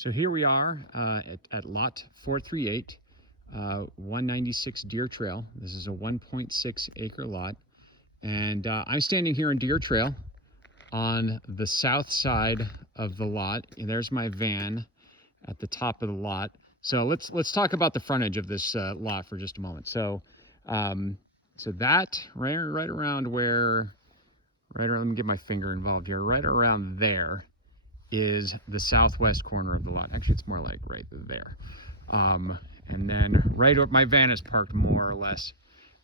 So here we are at lot 438, 196 Deer Trail. This is a 1.6 acre lot. And I'm standing here in Deer Trail on the south side of the lot. And there's my van at the top of the lot. So let's talk about the frontage of this lot for just a moment. So that right around where, let me get my finger involved here, right around there is the southwest corner of the lot. Actually, it's more like right there. And then my van is parked more or less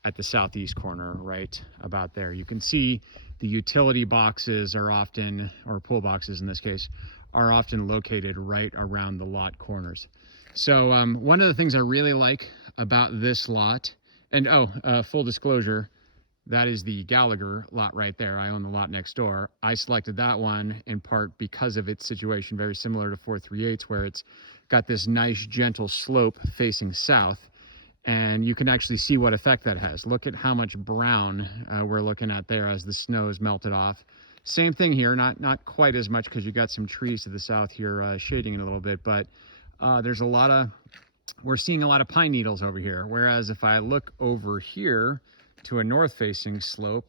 at the southeast corner, right about there. You can see the utility boxes are often, or pool boxes in this case, are often located right around the lot corners. So one of the things I really like about this lot, and full disclosure, that is the Gallagher lot right there. I own the lot next door. I selected that one in part because of its situation, very similar to 438's, where it's got this nice gentle slope facing south. And you can actually see what effect that has. Look at how much brown we're looking at there as the snow is melted off. Same thing here, not quite as much because you got some trees to the south here shading it a little bit, but we're seeing a lot of pine needles over here. Whereas if I look over here to a north-facing slope,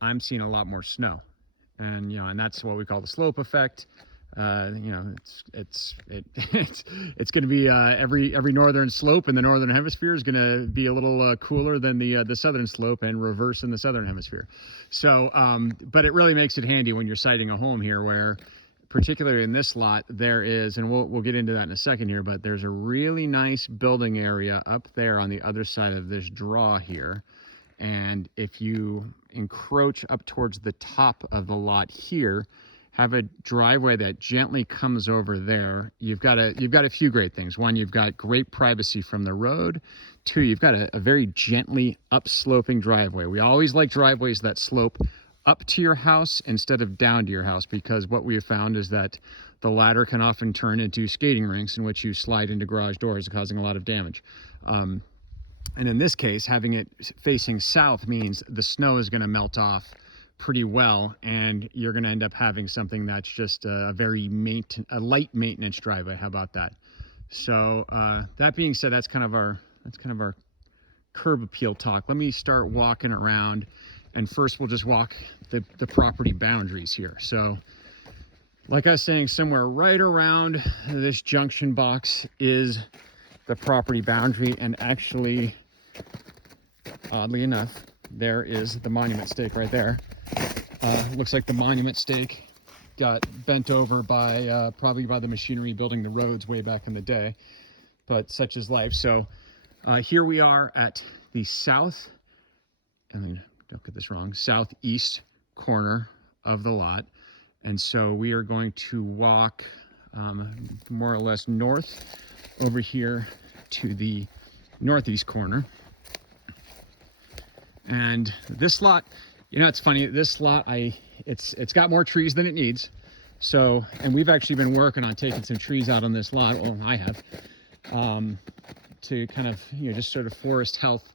I'm seeing a lot more snow, and and that's what we call the slope effect. It's going to be every northern slope in the northern hemisphere is going to be a little cooler than the southern slope, and reverse in the southern hemisphere. So, but it really makes it handy when you're siting a home here, where particularly in this lot there is, and we'll get into that in a second here, but there's a really nice building area up there on the other side of this draw here. And if you encroach up towards the top of the lot here, have a driveway that gently comes over there, you've got a few great things. One, you've got great privacy from the road. Two, you've got a very gently upsloping driveway. We always like driveways that slope up to your house instead of down to your house, because what we have found is that the latter can often turn into skating rinks in which you slide into garage doors, causing a lot of damage. And in this case, having it facing south means the snow is going to melt off pretty well, and you're going to end up having something that's just a light maintenance driveway. How about that? So that being said, that's kind of our curb appeal talk. Let me start walking around, and first we'll just walk the property boundaries here. So like I was saying, somewhere right around this junction box is the property boundary, and actually, oddly enough, there is the monument stake right there. Looks like the monument stake got bent over by probably by the machinery building the roads way back in the day, but such is life. So here we are at the south, don't get this wrong, southeast corner of the lot. And so we are going to walk more or less north over here to the northeast corner. And this lot, it's funny, this lot, it's got more trees than it needs. So, and we've actually been working on taking some trees out on this lot, well, I have, to kind of, just sort of forest health,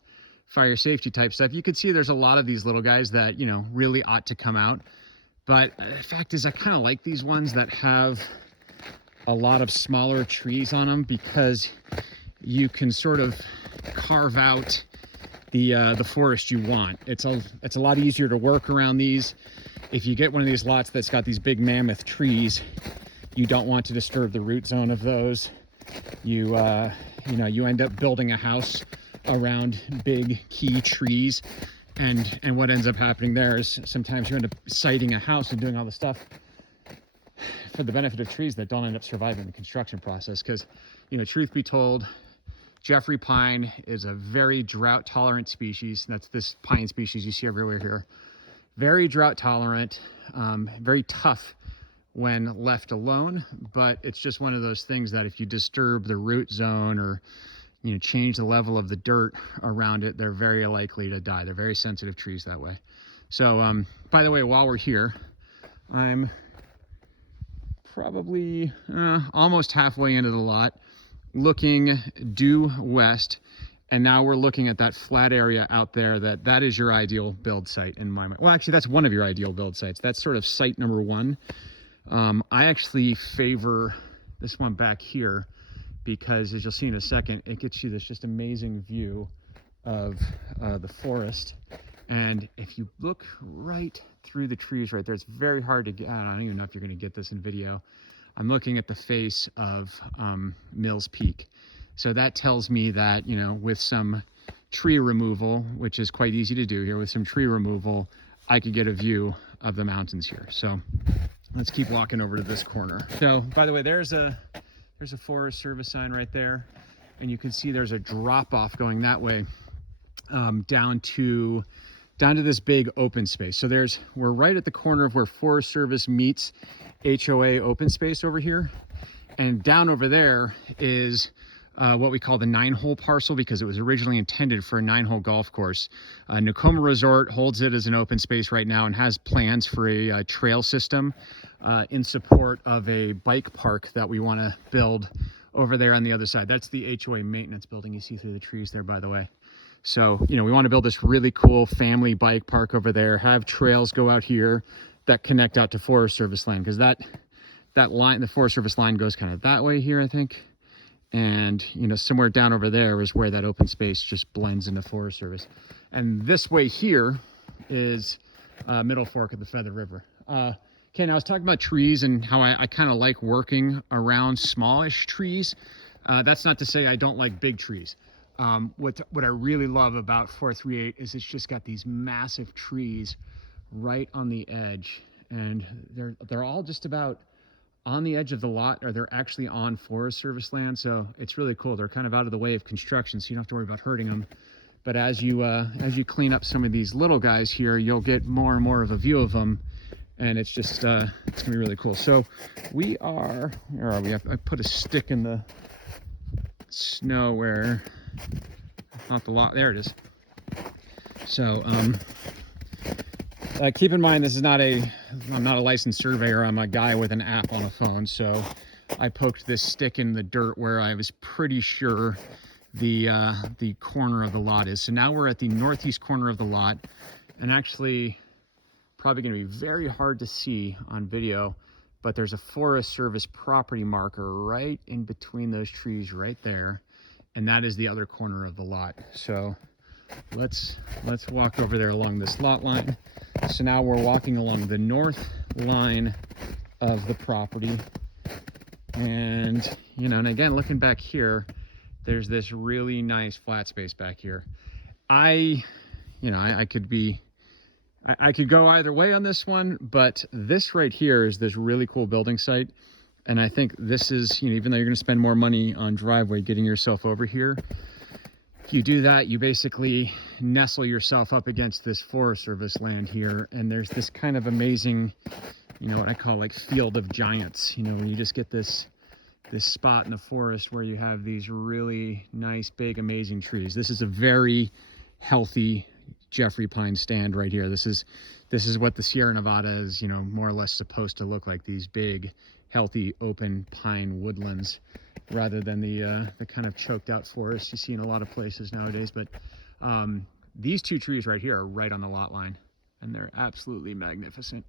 fire safety type stuff. You can see there's a lot of these little guys that, really ought to come out. But the fact is, I kind of like these ones that have a lot of smaller trees on them, because you can sort of carve out the forest you want. It's a lot easier to work around these. If you get one of these lots that's got these big mammoth trees, you don't want to disturb the root zone of those. You end up building a house around big key trees, and what ends up happening there is sometimes you end up siting a house and doing all the stuff for the benefit of trees that don't end up surviving the construction process. Because, truth be told, Jeffrey pine is a very drought tolerant species. That's this pine species you see everywhere here. Very drought tolerant, very tough when left alone, but it's just one of those things that if you disturb the root zone or change the level of the dirt around it, they're very likely to die. They're very sensitive trees that way. So by the way, while we're here, I'm probably almost halfway into the lot, looking due west, and now we're looking at that flat area out there. That is your ideal build site in my mind. Well, actually, that's one of your ideal build sites. That's sort of site number one. I actually favor this one back here, because as you'll see in a second, it gets you this just amazing view of the forest. And if you look right through the trees right there, it's very hard to get. I don't even know if you're going to get this in video. I'm looking at the face of Mills Peak. So that tells me that, you know, with some tree removal, which is quite easy to do here, with some tree removal, I could get a view of the mountains here. So let's keep walking over to this corner. So, by the way, there's a Forest Service sign right there, and you can see there's a drop off going that way, down to this big open space. So we're right at the corner of where Forest Service meets HOA open space over here, and down over there is what we call the 9-hole parcel, because it was originally intended for a 9-hole golf course. Nakoma Resort holds it as an open space right now and has plans for a trail system in support of a bike park that we want to build over there on the other side. That's the HOA maintenance building you see through the trees there, by the way. So, you know, we want to build this really cool family bike park over there, have trails go out here that connect out to Forest Service land, because that line, the Forest Service line, goes kind of that way here, I think. And, you know, somewhere down over there is where that open space just blends into Forest Service. And this way here is Middle Fork of the Feather River. Okay, now I was talking about trees and how I kind of like working around smallish trees. That's not to say I don't like big trees. What I really love about 438 is it's just got these massive trees right on the edge, and they're all just about on the edge of the lot, or they're actually on Forest Service land. So it's really cool. They're kind of out of the way of construction, so you don't have to worry about hurting them. But as you clean up some of these little guys here, you'll get more and more of a view of them, and it's just it's gonna be really cool. So we are, where are we? I put a stick in the snow where, not the lot, there it is. So keep in mind, this is I'm not a licensed surveyor. I'm a guy with an app on a phone. So I poked this stick in the dirt where I was pretty sure the corner of the lot is. So now we're at the northeast corner of the lot, and actually probably going to be very hard to see on video, but there's a Forest Service property marker right in between those trees right there, and that is the other corner of the lot. So let's walk over there along this lot line. So now we're walking along the north line of the property, and, you know, and again, looking back here, there's this really nice flat space back here. I could go either way on this one, but this right here is this really cool building site. And I think this is, you know, even though you're going to spend more money on driveway getting yourself over here, you do that, you basically nestle yourself up against this Forest Service land here. And there's this kind of amazing, you know, what I call like field of giants, you know, when you just get this spot in the forest where you have these really nice, big, amazing trees. This is a very healthy Jeffrey pine stand right here. This is what the Sierra Nevada is, you know, more or less supposed to look like, these big, healthy, open pine woodlands, rather than the kind of choked out forest you see in a lot of places nowadays. But these two trees right here are right on the lot line, and they're absolutely magnificent.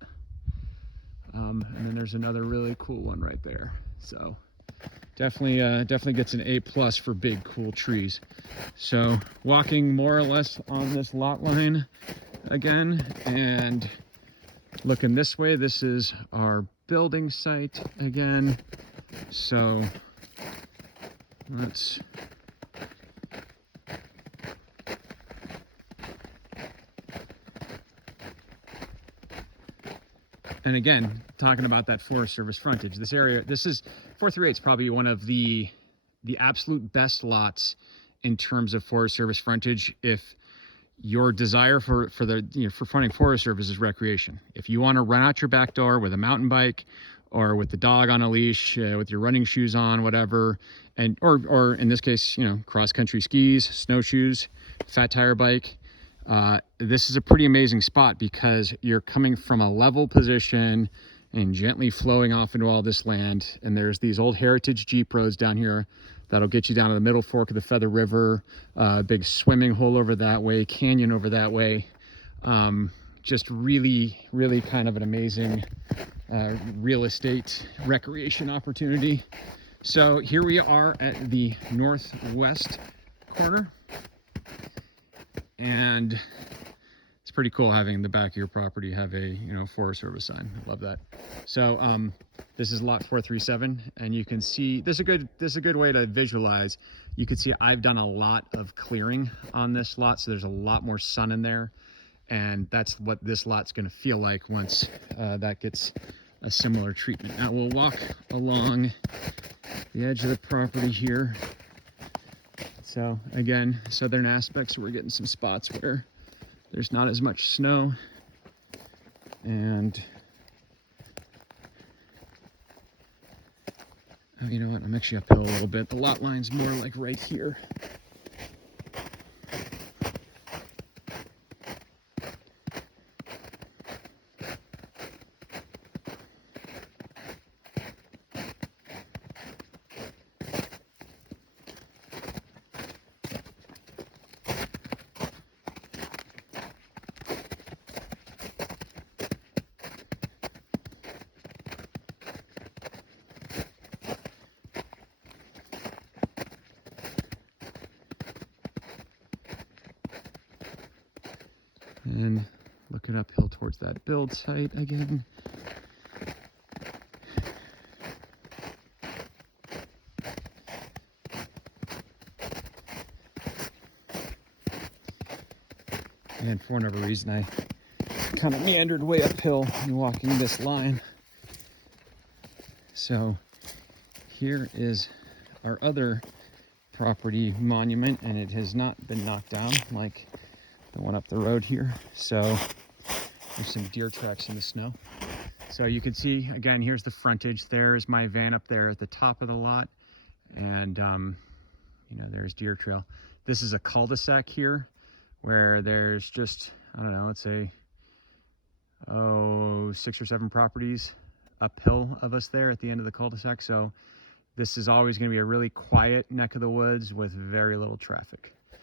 And then there's another really cool one right there. So definitely gets an A+ for big, cool trees. So walking more or less on this lot line again, and looking this way, this is our building site again. So let's and again, talking about that Forest Service frontage, this area, this is 438 is probably one of the absolute best lots in terms of Forest Service frontage. If your desire for fronting Forest Service is recreation, if you want to run out your back door with a mountain bike, or with the dog on a leash, with your running shoes on, whatever, and or in this case, you know, cross country skis, snowshoes, fat tire bike, this is a pretty amazing spot, because you're coming from a level position and gently flowing off into all this land. And there's these old heritage Jeep roads down here that'll get you down to the Middle Fork of the Feather River, big swimming hole over that way, canyon over that way. Just really, really kind of an amazing real estate recreation opportunity. So here we are at the northwest corner, and it's pretty cool having the back of your property have a Forest Service sign. I love that. So this is lot 437, and you can see this is a good way to visualize. You can see I've done a lot of clearing on this lot, so there's a lot more sun in there, and that's what this lot's going to feel like once that gets a similar treatment. Now we'll walk along the edge of the property here. So again, southern aspects, we're getting some spots where there's not as much snow, and oh, you know what, I'm actually uphill a little bit. The lot line's more like right here. And looking uphill towards that build site again. And for whatever reason, I kind of meandered way uphill in walking this line. So here is our other property monument, and it has not been knocked down like the one up the road here. So there's some deer tracks in the snow. So you can see, again, here's the frontage. There's my van up there at the top of the lot. And, there's deer trail. This is a cul-de-sac here where there's just, I don't know, let's say, 6 or 7 properties uphill of us there at the end of the cul-de-sac. So this is always going to be a really quiet neck of the woods with very little traffic.